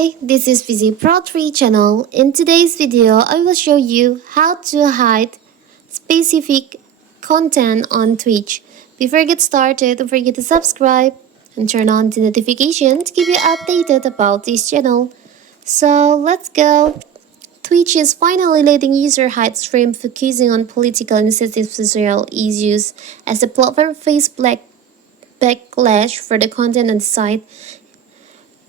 Hi, this is Fizzy Pro 3 channel. In today's video, I will show you how to hide specific content on Twitch. Before I get started, don't forget to subscribe and turn on the notification to keep you updated about this channel. So let's go. Twitch is finally letting users hide streams focusing on political and sensitive social issues as the platform faced backlash for the content on the site.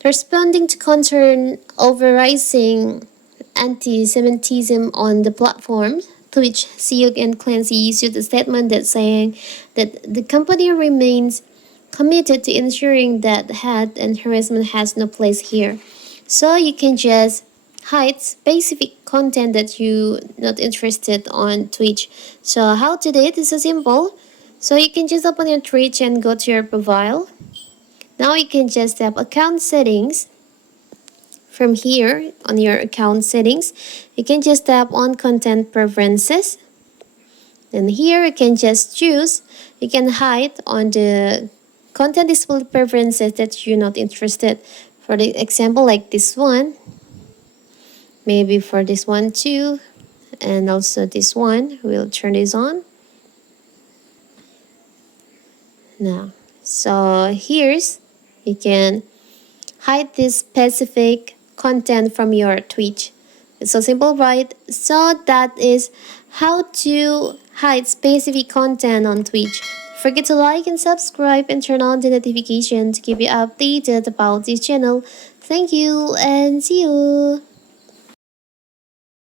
Responding to concern over rising antisemitism on the platform, Twitch CEO Dan Clancy issued a statement that saying that the company remains committed to ensuring that hate and harassment has no place here. So you can just hide specific content that you're not interested on Twitch. So how to do it is so simple. So you can just open your Twitch and go to your profile. Now you can just tap account settings. From here on your account settings, you can just tap on content preferences. Then here you can just choose, you can hide on the content display preferences that you're not interested. For the example like this one, maybe for this one too, and also this one, we'll turn this on. Now, so you can hide this specific content from your Twitch. It's so simple, right? So that is how to hide specific content on Twitch. Don't forget to like and subscribe and turn on the notification to keep you updated about this channel. Thank you and see you.